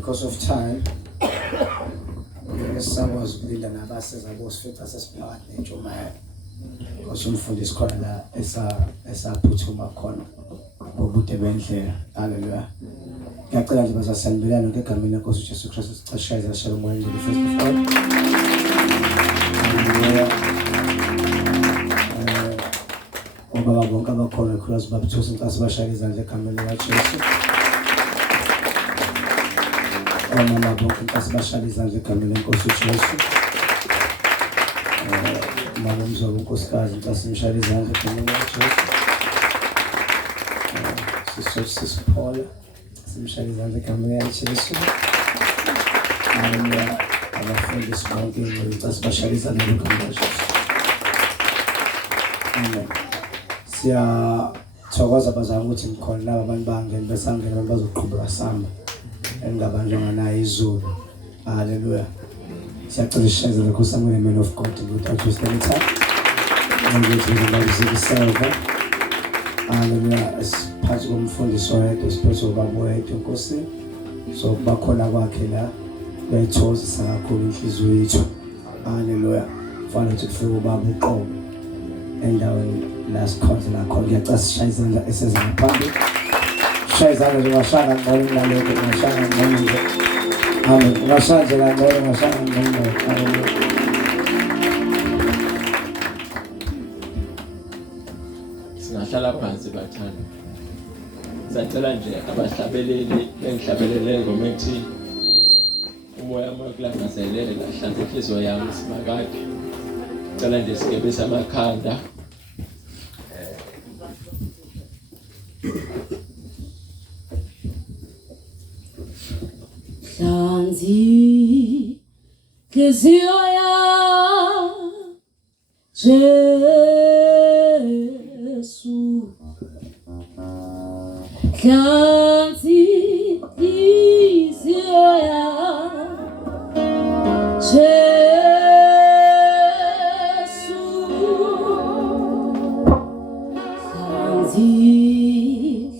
because of time sakwazi ukulinda nabasiza bosifetha sesiphakathi nentshumayelo because umfundisi khona la esaphuthuma khona ubude bendlela. Haleluya. Ngiyacela nje bazasanibelana ngegameni lenkosi uJesu Kristu sicashayeza shalom moya ngeli first of all. Ngoba bonke abakhona cross baphuthuma inkazi bashaya izandla egameni likaJesu. Mama bonke inkazi bashaya izandla egameni lenkosi uJesu. Mama umzobo unkosikazi inkazi imshaya izandla egameni likaJesu. Sisiphola simshaya izandla egameni likaJesu. Abafundisi bonke inkazi bashaya izandla egameni likaJesu. Amen. Siyathokoza bazama ukuthi ngikhona laba abantu bangena besangena bazoqhubeka samba engabanjwa nayo izulu. Haleluya. Siyacela ishayize lokho samule man of God ukuthi waste any time. Ngithi ngibalisekisela. Haleluya. Phansi komfundisi wethu esiphethe ubaba wethu Nkosi. So bakhona kwakhe la bethozisa kakhulu inhliziyo yethu. Haleluya. Fanele ukuthi kufike ubaba uqobo endaweni last concert nakhona ngiyacela sishaye izandla eseza ngaphambi. Sishaye izandla ngiyashaya ngqondo nalokho ngiyashaya ngqondo. Amen. Ngiyashaya ngqondo ngiyashaya ngqondo. Amen. Singahlala phansi bathanda. Sacela nje abahlabeleli bengihlabelele ngoma ethi umoya mokulangazelela hlanza inhliziyo yami simakade. Cela nje sikebisa amakhanda. Hlanzi inhliziyo yami Jesu. Hlanzi inhliziyo yami Jesu. Hlanzi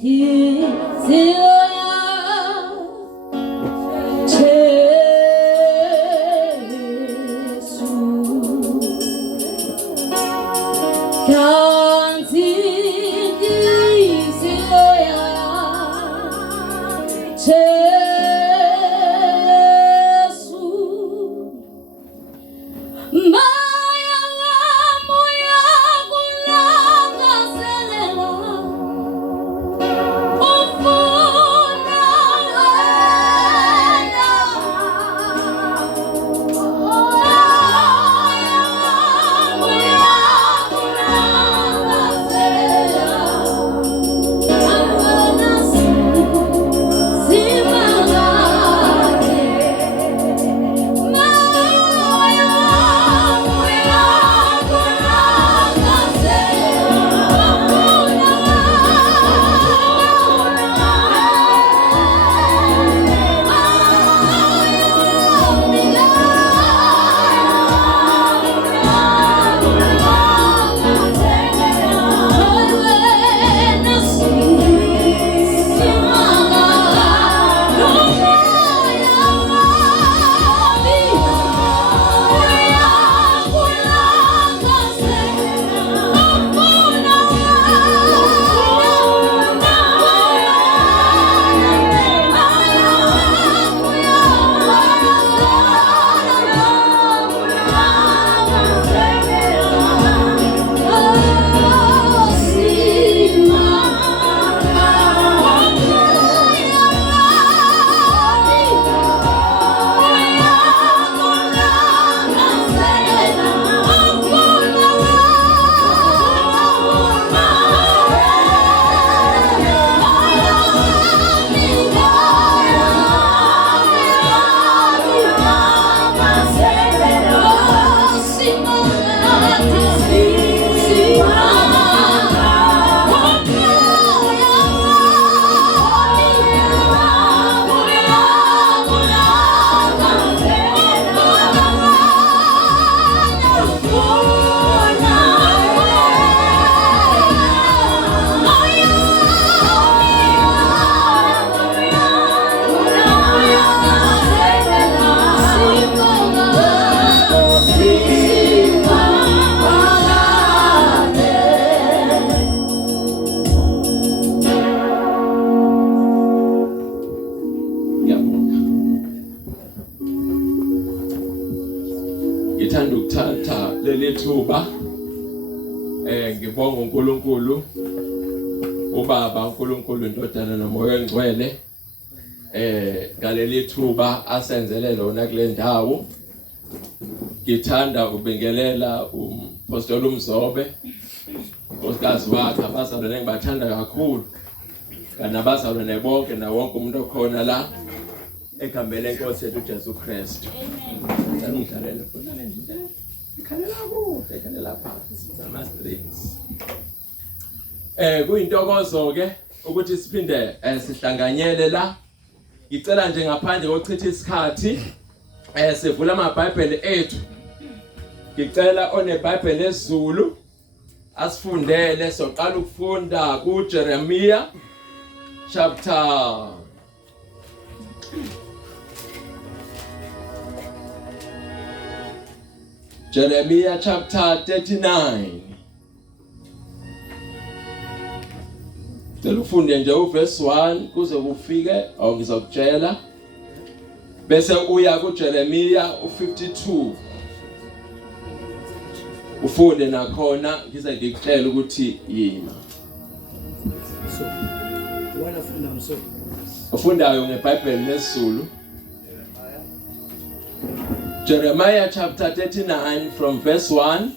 inhliziyo Can't see this ngithanda ukuthatha leli thuba ngibonga uNkulunkulu uBaba uNkulunkulu indodana nomoya ongcwele ngaleli thuba asenzele lona kule ndawo. Ngithanda ukubingelela uMpostoli uMzobe unkosikazi wakhe abazalwane engibathanda kakhulu kanabazalwane bonke na wonke umuntu okhona la ekhambele enkosi yethu uJesu Kristu. Ngidlalele futhi nje ikhalela kude ikhalela phansi sama strings. Kuyintokozo ke ukuthi siphinde sihlanganyele la. Ngicela nje ngaphandle kokuchitha isikhathi sivula amaBhayibheli ethu. Ngicela oneBhayibheli lesizulu asifundele soqala ukufunda kuJeremiya chapter Jeremiah chapter 39. Ufunde nje uverse 1 kuze kufike awu ngizokutshela bese uya kuJeremiah u52 ufunde nakhona ngize ngikutshela ukuthi yini. So wena funda mso ufundayo ngeBhayibheli lesizulu Jeremiah chapter 39 from verse 1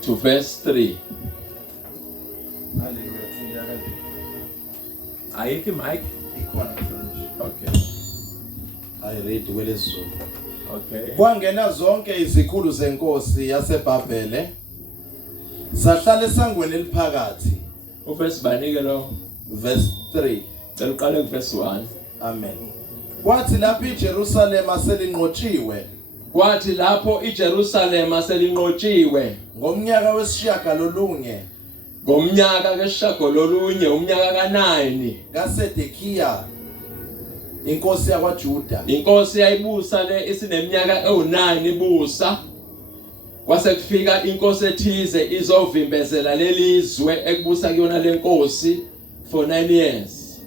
to verse 3. Ayiki mic? Okay. I read welezulu. Okay. Kwangena zonke izikhulu zenkosi yaseBhabhele zahlala esangweni eliphakathi. Uverse banike lo Verse 3. Cela kuverse 1. Amen. Kwathi lapho iJerusalema selinqotshiwe. Kwathi lapho iJerusalema selinqotshiwe Ngomnyaka wesishiyagalolunye. Ngomnyaka kesishagalolunye umnyaka ka9 kaSedekiya inkosi yakwaJuda. Inkosi yayibusa le isineminyaka ewu9 ibusa. Kwase kufika inkosi ethize izovimbezela lelizwe ekubusa kuyona lenkosi for 9 years.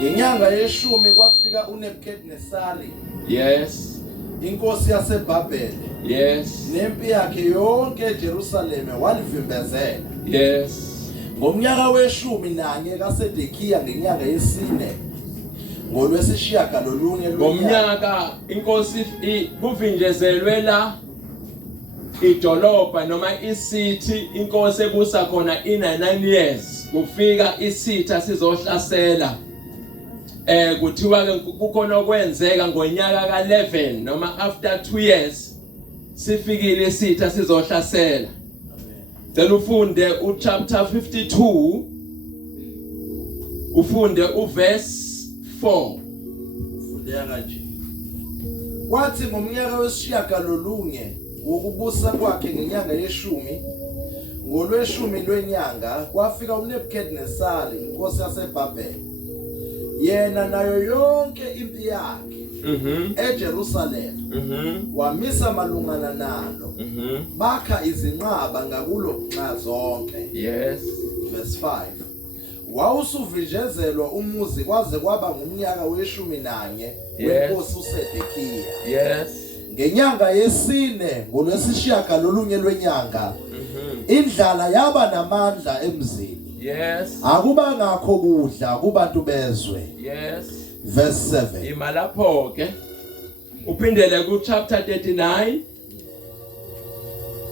Ngenyanga yeshumi kwafika uNebukadnesari. Yes. Inkosi yaseBhabhele. Yes. Nempi yakhe yonke eJerusalema walivimbezela. Yes. Ngomnyaka weshumi nanye kaSedekiya ngenyanga yesine ngolwesishiyagalolunye ngomnyaka inkosi kuvinjezelwe la idolobha noma isity inkosi ebusa khona ina9 years kufika isitha sizohlasela. Kuthiwa ke kukhona okwenzeka ngonyaka ka11 noma after 2 years sifikile isitha sizohlasela. Then ufunde uchapter 52 ufunde uverse 4. Ufundeka kanje. Kwathi ngomnyaka wesishiyagalolunye wokubusa kwakhe ngenyanga yeshumi ngolweshumi lwenyanga kwafika uNebukadnesari inkosi yaseBhabhele yena nayo yonke impi yakhe eJerusalema wamisa malungana nalo bakha izinqaba ngakulo nxa zonke. Yes. Verse 5. Wawusuvinjezelwa umuzi kwaze kwaba ngumnyaka weshumi nanye wenkosi uSedekiya. Yes. Ngenyanga yesine ngolwesishiyagalolunye lwenyanga indlala yaba namandla emzini. Yes. Akuba ngakho kudla kubantu bezwe. Yes. Verse 7. Imalapho ke uphindele ku chapter 39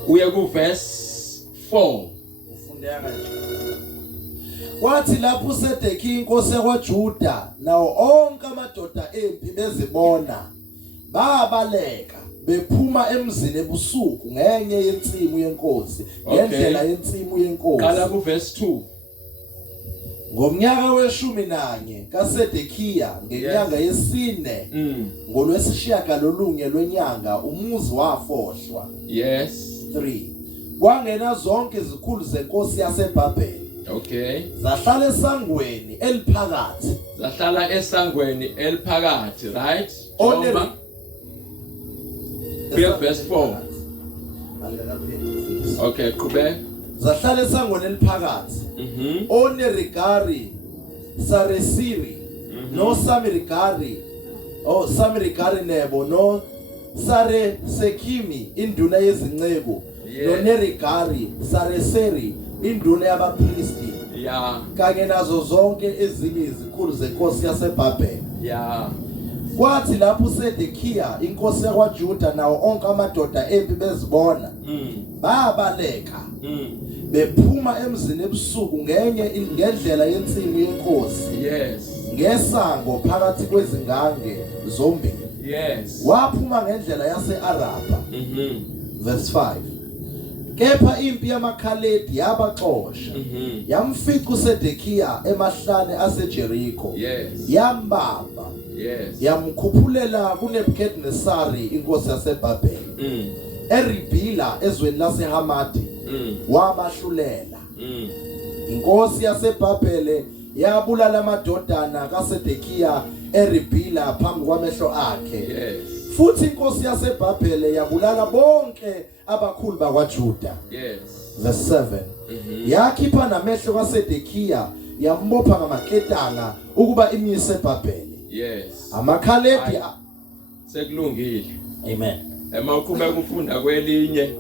uye ku verse 4. Ufundeka kanje. Kwathi lapho uSedekiya inkosi yakwaJuda nawo onke amadoda empi bezibona babaleka bephuma emzini ebusuku ngenye yensimu yenkosi ngendlela yensimu yenkosi. Qala ku verse 2. Ngomnyaka weshumi nanye kaSedekiya ngenyanga yesine ngolwesishiyagalolunye lwenyanga umuzi wafohlwa. Yes. 3. Kwangena zonke izikhulu zenkosi yaseBhabhele. Okay. Zahlala esangweni eliphakathi. Zahlala esangweni eliphakathi, right? Verse 4. Okay, qhubeka. Zahlala esangweni eliphakathi. Onerigari, Saresiri, no Samirigari, Oh, Samirigari Nebo, no Sare Sekimi, induna yezinceku, no Nerigari, Sare Seri, induna yabapristi. Yeah. Kanye nazo zonke ezinye izikhulu zenkosi yaseBhabhele. Yeah. Kwathi lapho uSedekiya inkosi yakwaJuda nawo onke amadoda empi bezibona, babaleka. Bephuma emzini ebusuku ngendlela yensimu yenkosi. Yes. Ngesango phakathi kwezingange zombili. Yes. Waphuma ngendlela yase-Arabha. Verse 5. Kepha impi yamakhaledi yabaxosha. Yamfica uSedekiya emahlane aseJerikho. Yes. Yambamba. Yes. Yamkhuphulela kuNebukadnesari inkosi yaseBhabhele. ERibhila ezweni laseHamathi. Wabahlulela. Inkosi yaseBhabhele yabulala amadodana kaSedekiya eRibhila phambi kwamehlo akhe. Yes. Futhi inkosi yaseBhabhele yabulala bonke abakhulu bakwaJuda. Yes. Verse 7. Yakhipha namehlo kaSedekiya yambopha ngamaketanga ukuba imise eBhabhele. Yes. Amakhaledi sekulungile. Amen. Emakuqhubeka ukufunda kwelinye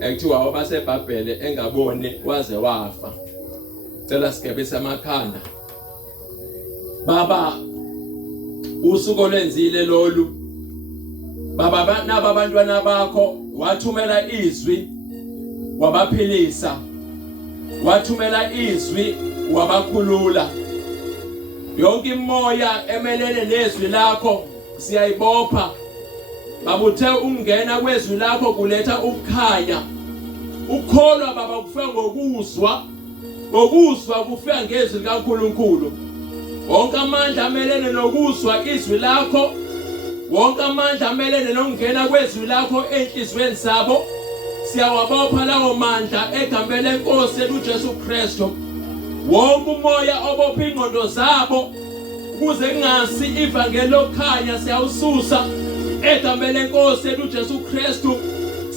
ekuthiwa wabaseBhabhele engaboni waze wafa. Cela sigebise amakhanda. Baba usuku lwenzile lolu. Baba naba abantwana bakho wathumela izwi wabaphilisa. Wathumela izwi wabakhulula. Yonke imoya emelele nezwi lakho siyayibopha. Babuthe ungena kwezwi lakho kuletha ukukhanya. Ukholwa baba kufika ngokuzwa. Ngokuzwa kufika ngezwi likaNkulunkulu. Wonke amandla amelene nokuzwa izwi lakho. Wonke amandla amelene nokungena kwezwi lakho enhlizweni zabo. Siyawabopha lawo mandla egameni lenkosi uJesu Kristu. Wonke umoya obopha ingqondo zabo ukuze kungasi ivangeli lokukhanya siyawususa egameni lenkosi uJesu Kristu.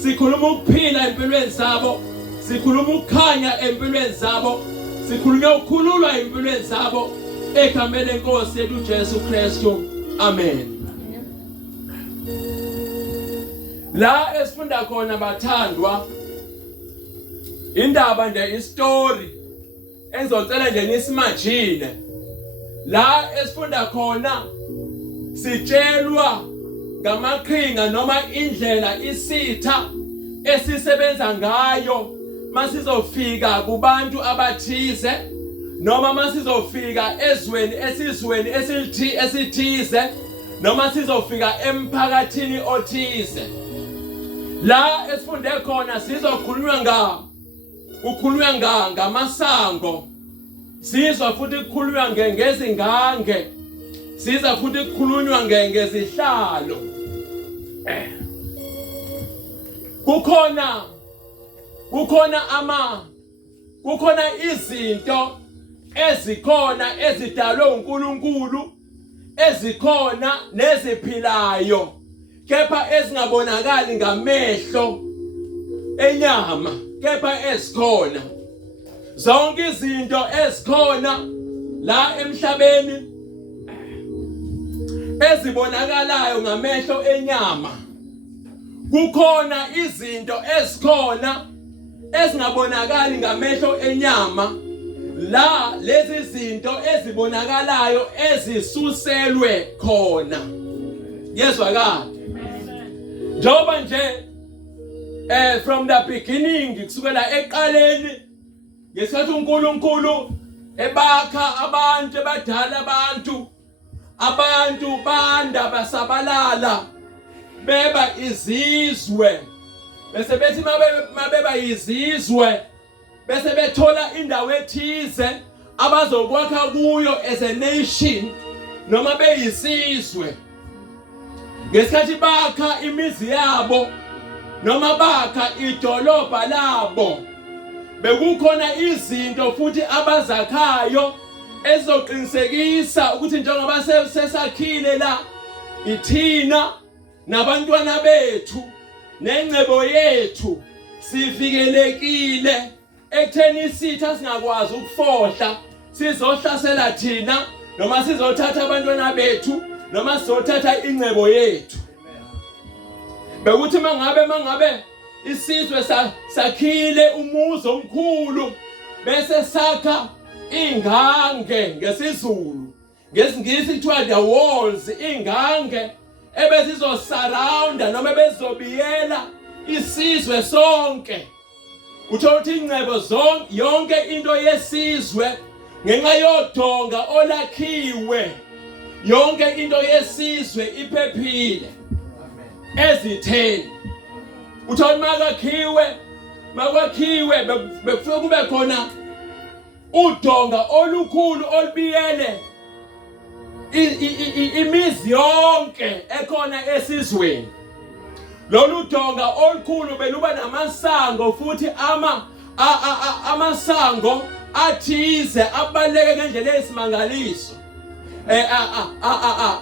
Sikhuluma ukuphila empilweni zabo, sikhuluma ukukhanya empilweni zabo, sikhuluma ukukhululwa empilweni zabo egameni lenkosi uJesu Kristu. Amen. La esifunda khona bathandwa indaba nje istory engizocela nje nisimagine. La esifunda khona sitshelwa ngamaqhinga noma indlela isitha esisebenza ngayo masizofika kubantu abathize noma masizofika esizweni esithize noma sizofika emphakathini othize. La esifunde khona sizokhulunywa ngamasango. Sizwa futhi kukhulunywa ngezingange. Siza futhi kukhulunywa ngezihlalo. Kukhona izinto ezikhona ezidalwe uNkulunkulu ezikhona neziphilayo kepha ezingabonakali ngamehlo enyama kepha ezikhona. Zonke izinto ezikhona la emhlabeni ezibonakalayo ngamehlo enyama. Kukhona izinto ezikhona ezingabonakali ngamehlo enyama. La lezi zinto ezibonakalayo ezisuselwe khona. Yezwakala. Njoba nje from the beginning kusukela eqaleni ngesikhathi uNkulunkulu ebakha abantu abadala abantu banda basabalala beba izizwe bese bethi mabeba izizwe bese bethola indawo ethize abazokwakha kuyo as a nation noma beyisizwe. Ngesikhathi bakha imizi yabo noma bakha idolobha labo bekukhona izinto futhi abazakhayo ezoqinisekisa ukuthi njengoba sesakhile la ithina nabantwana bethu nengcebo yethu sivikelekile ekutheni isitha singakwazi ukufohla sizohlasela thina noma sizothatha abantwana bethu noma sizothatha ingcebo yethu. Bekuthi mangabe isizwe sakhile umuzi omkhulu bese sakha ingange ngesizulu, ngesingisi kuthiwa the walls, ingange ebezizosurrounda noma bezobiyela isizwe sonke. Utho uthi ingcebo zonke yonke into yesizwe ngenxa yodonga olakhiwe, yonke into yesizwe iphephile. Ezitheni utho makwakhiwe befike kube khona udonga olukhulu olubiyele imizi yonke ekhona esizweni. Lolu donga olukhulu beluba namasango futhi amasango athize abaleke ngendlela esimangaliso.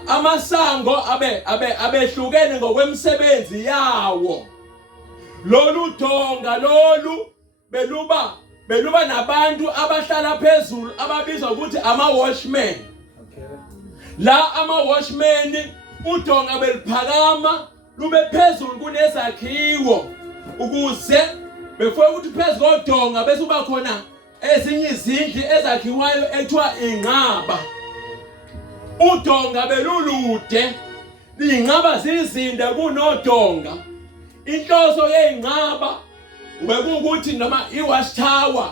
Amasango abehlukene ngokwemsebenzi yawo. Lolu donga lolu beluba nabantu abahlala phezulu ababizwa ukuthi ama-watchmen. La ama-watchmen udonga beliphakama lube phezulu kunezakhiwo ukuze befike ukuthi phezu kodonga bese kuba khona ezinye izindlu ezakhiwayo ekuthiwa inqaba. Udonga belulude, inqaba zizinde kunodonga. Inhloso yeinqaba bekuwukuthi noma iwash tower,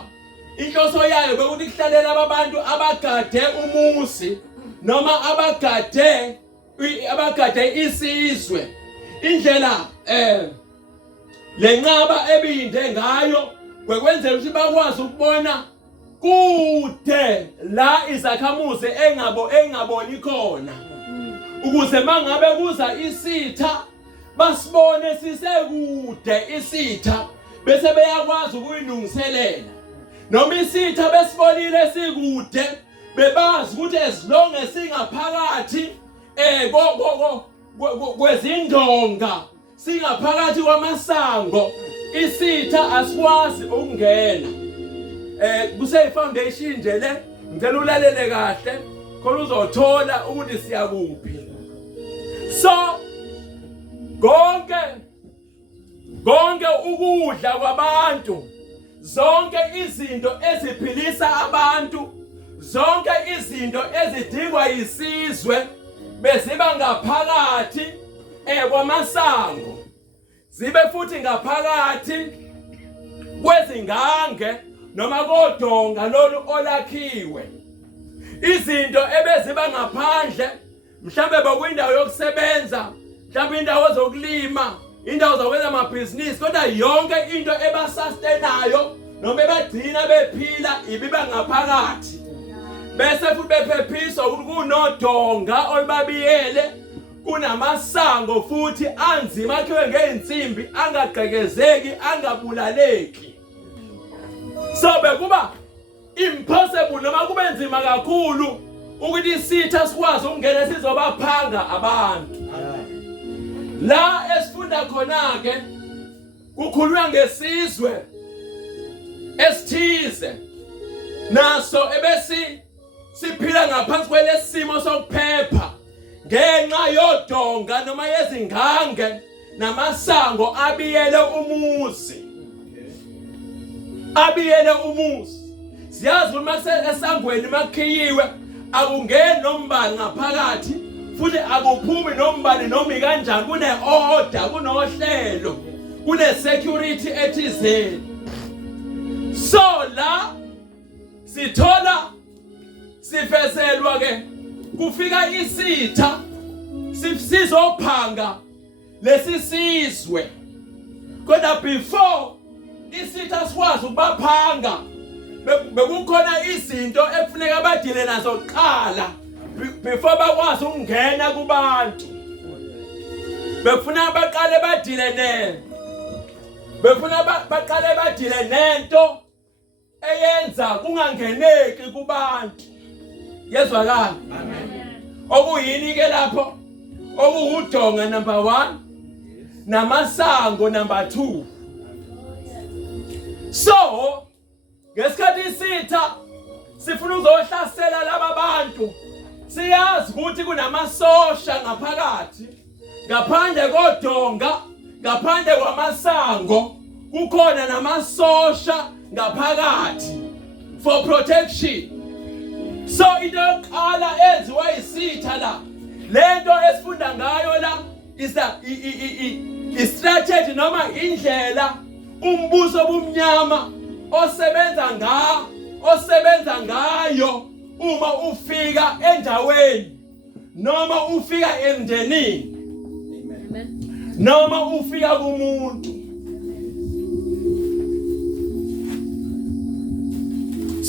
inhloso yayo bekuthi kuhlalela abantu abagade umuzi noma abagade isizwe. Indlela lenqaba ebinde ngayo kwekwenzela ukuthi bakwazi ukubona kude la izakhamuzi engaboni khona, ukuze mangabe kuza isitha basibone sisekude isitha bese beyakwazi ukuyilungiselela. Noma isitha besibonile sikude bebazi ukuthi as long as singaphakathi kwezindonga, singaphakathi kwamasango, isitha asikwazi ukungena. Kuse foundation nje le, ngicela ulalele kahle khona uzothola ukuthi siya kuphi. So konke ukudla kwabantu, zonke izinto eziphilisa abantu, zonke izinto ezidingwa isizwe beziba ngaphakathi kwamasango, zibe futhi ngaphakathi kwezingange noma kodonga lolu olakhiwe. Izinto ebeziba ngaphandle mhlambe bakuyindawo yokusebenza, mhlambe indawo zokulima, indawo zokwenza amabhizinisi, kodwa yonke into ebasustainayo noma ebagcina bephila ibiba ngaphakathi. Bese futhi bephephiswa ukuthi kunodonga olubabiyele, kunamasango futhi anzima akhiwe ngeinsimbi, angagqekezeki, angabulaleki. So bekuba impossible noma kube nzima kakhulu ukuthi isitha sikwazi ukungena sizobaphanga abantu. La esifunda khona ke kukhulunywa ngesizwe esithize naso ebesi siphila ngaphansi kwelesimo sokuphepha ngenxa yodonga noma yezingange namasango abiyele umuzi. Abiyele umuzi. Siyazi ukuthi esangweni makhiyiwe akungeni nombani ngaphakathi, futhi akuphumi nombani noma kanjani, kune order, kunohlelo, kune security ethizeni. So la sithola sifezelwa ke kufika isitha sizophanga lesisizwe, kodwa before isitha sikwazi ukubaphanga bekukhona izinto ekufuneka badile nazo kuqala before bakwazi ukungena kubantu. Befuna baqale badile nento eyenza kungangeneki kubantu. Yezwakala? Amen. Okuyini ke lapho? Okuwudonga number 1 namasango number 2. So ngesikhathi isitha sifuna uzohlasela laba bantu, siyazi ukuthi kunamasosha ngaphakathi, ngaphandle kodonga, ngaphandle kwamasango, kukhona namasosha ngaphakathi for protection. So into yokuqala enziwa isitha la, lento esifunda ngayo la is the strategy noma indlela umbuso obumnyama osebenza ngayo uma ufika endaweni noma ufika emndenini noma ufika kumuntu.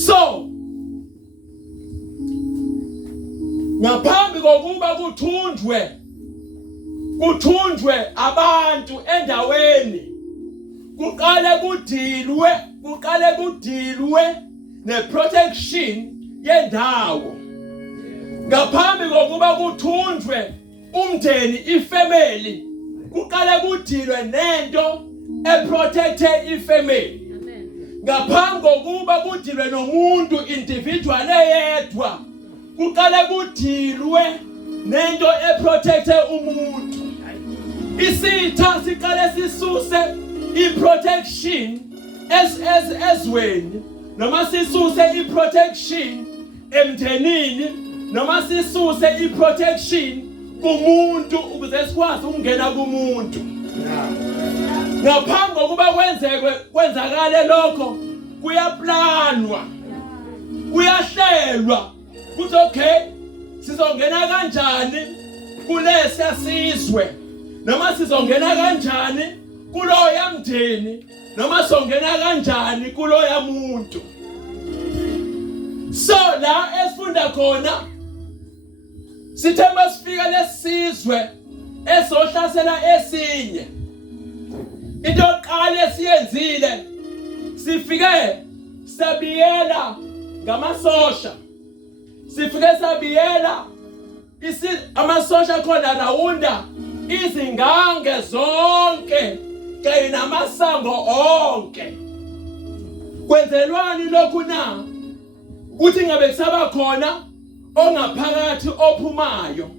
So ngaphambi kokuba kuthunjwe abantu endaweni, kuqale kudilwe ne-protection yendawo. Ngaphambi kokuba kuthunjwe umndeni, ifamily, kuqale kudilwe nento eprotecte ifamily. Ngaphambi kokuba kudilwe nomuntu individual eyedwa, kuqale kudilwe nento eprotecte umuntu. Isitha siqale sisuse i-protection ezweni, noma sisuse i-protection emndenini, noma sisuse i-protection kumuntu ukuze sikwazi ukungena kumuntu. Ngaphambi kokuba kwenzakale lokho, kuyaplanwa, kuyahlelwa ukuthi okay, sizongena kanjani kulesiya sizwe, noma sizongena kanjani kuloya mndeni, noma sizongena kanjani kuloya muntu. So la esifunda khona, sithe masifika lesizwe esohlasela esinye, into yokuqala esiyenzile, sifike sabiyela ngamasosha. Sifike sabiyela amasosha khona rawunda izingange zonke kanye namasango onke. Kwenzelwani lokhu na? Ukuthi ngabe kusaba khona ongaphakathi ophumayo,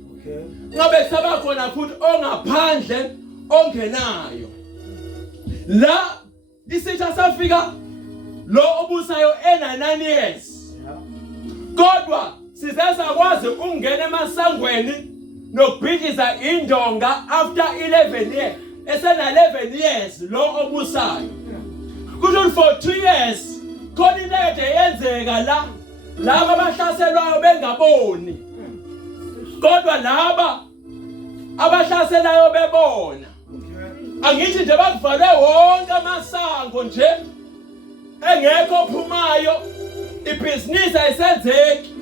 ngabe kusaba khona futhi ongaphandle ongenayo. La isitha safika lo obusayo 9 years, kodwa sizasakwazi ukungena emasangweni nokubhikiza indonga after 11 years. Esena 11 years lo obusayo. Kusho for 2 years khona into eyenzeka la, laba abahlaselwayo bengaboni, kodwa laba abahlaselayo bebona. Angithi nje bakuvale wonke amasango nje engekho ophumayo, ibhizinisi ayisenzeki,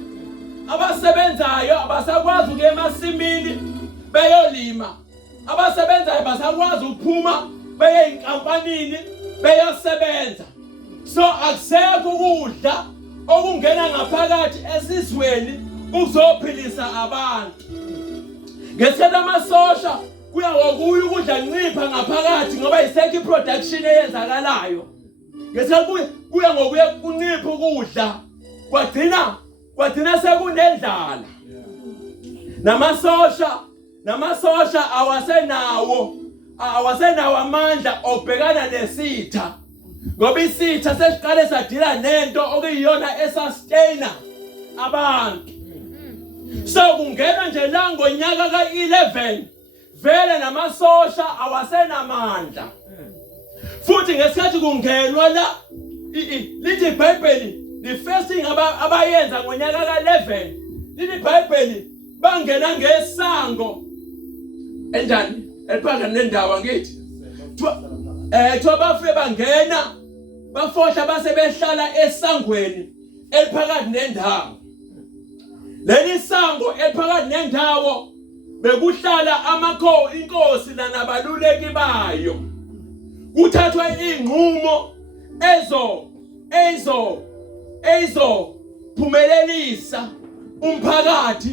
abasebenzayo abasakwazi ukuya emasimini beyolima, abasebenzayo basakwazi ukuphuma beye enkampanini beyosebenza. So akusekho ukudla okungena ngaphakathi esizweni ukuzophilisa abantu. Ngesikhathi amasosha kuya ngokuya ukudla ncipha ngaphakathi ngoba isekho iproduction eyenzakalayo. Ngesikhathi kuya ngokuya kuncipha ukudla, kwadina sekunendlala. Namasosha awasenawo amandla okubhekana nesitha, ngoba isitha sesiqale sadila nento okuyiyona esustainer abantu. So kungena nje la ngonyaka ka-11 vele namasosha awasenamandla. Futhi ngesikhathi kungenwa la lithi iBhayibheli, the first thing abayenza ngonyaka ka-11, lithi iBhayibheli bangena ngesango enjani eliphakathi nendawo ngithi kuthiwa bafike bangena bafohla base behlala esangweni eliphakathi nendawo. Leli sango eliphakathi nendawo bekuhlala inkosi nabaluleki bayo. Kuthathwa inqumo ezophumelelisa umphakathi,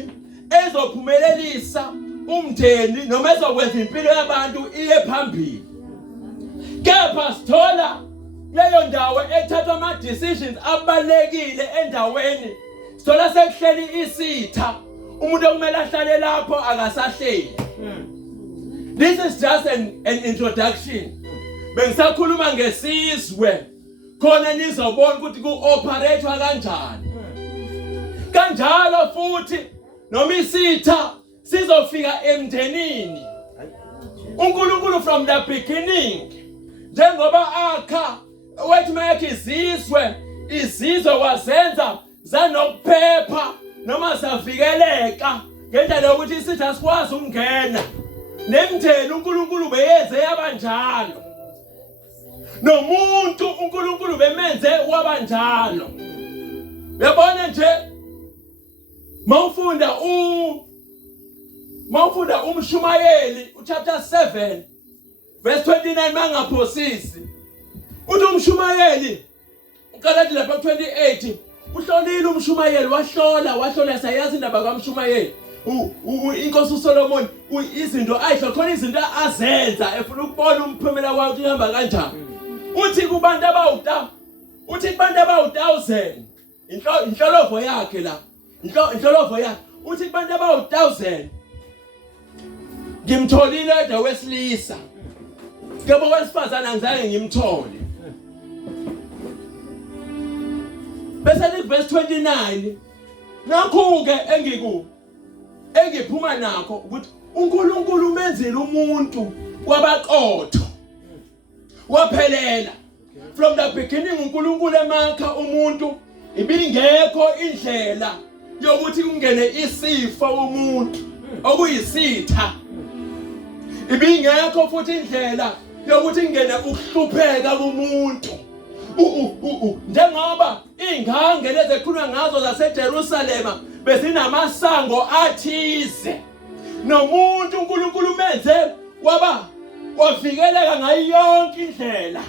ezophumelelisa umndeni, noma ezokwenza impilo yabantu iye phambili. Kepha sithola leyo ndawo ethatha ama-decisions abalekile endaweni, sithola sekuhleli isitha umuntu okumele ahlale lapho akasahleli. This is just an introduction. Bengisakhuluma ngesizwe khona nizobona ukuthi ku-operate kanjani. Kanjalo futhi noma isitha sizofika emndenini. uNkulunkulu from the beginning njengoba akha wethu mayekhe izizwe wazenza zanokuphepha noma zavikeleka ngendlela yokuthi isitha asikwazi ukungena. Nemndeni uNkulunkulu beyenze yabanjalo. Nomuntu uNkulunkulu bemenze wabanjalo. Uyabona nje mawufunda uMshumayeli chapter 7 verse 29 mangaphosisi. Uthi uMshumayeli uqalathi lapha 28 uhlolile uMshumayeli wahlola sayazi indaba kaMshumayeli. Inkosi uSolomon izinto ayihlo khona izinto azenza efuna ukubona umphumela wakhe uhamba kanjani. Uthi kubantu abawu-1000 inhlolovo yakhe la inhlolovo yakhe uthi kubantu abawu-1000 ngimtholile edwa wesilisa kebo wesifazana angizange ngimthole. Bese lithi verse 29 nakho-ke engiphuma nakho ukuthi uNkulunkulu umenzile umuntu kwabaqotho waphelela. From the beginning uNkulunkulu emakha umuntu ibingekho indlela yokuthi kungene isifo umuntu okuyisitha. Ibingekho futhi indlela yokuthi kungene ukuhlupheka kumuntu. Njengoba inghange lezi ekhulunywa ngazo zaseJerusalema bezinamasango athize. Nomuntu uNkulunkulu umenze wavikeleka ngayo yonke indlela.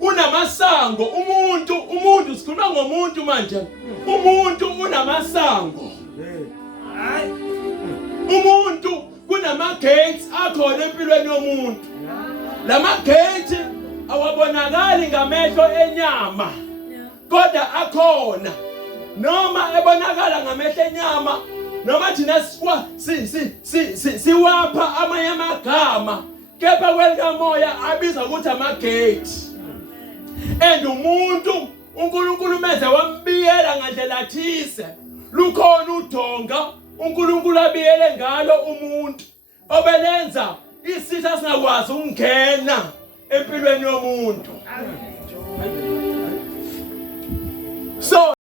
Unamasango umuntu sikhuluma ngomuntu manje. Umuntu unamasango. Umuntu kunama-gates akhona empilweni yomuntu. Lama-gates awabonakali ngamehlo enyama kodwa akhona. Noma ebonakala ngamehlo enyama noma thina siwapha amanye amagama kepha kwelikamoya abiza ukuthi ama-gate. And umuntu uNkulunkulu menze wambiyela ngandlela athise. Lukhona udonga uNkulunkulu abiyele ngalo umuntu obelenza isitha singakwazi ukungena empilweni yomuntu. So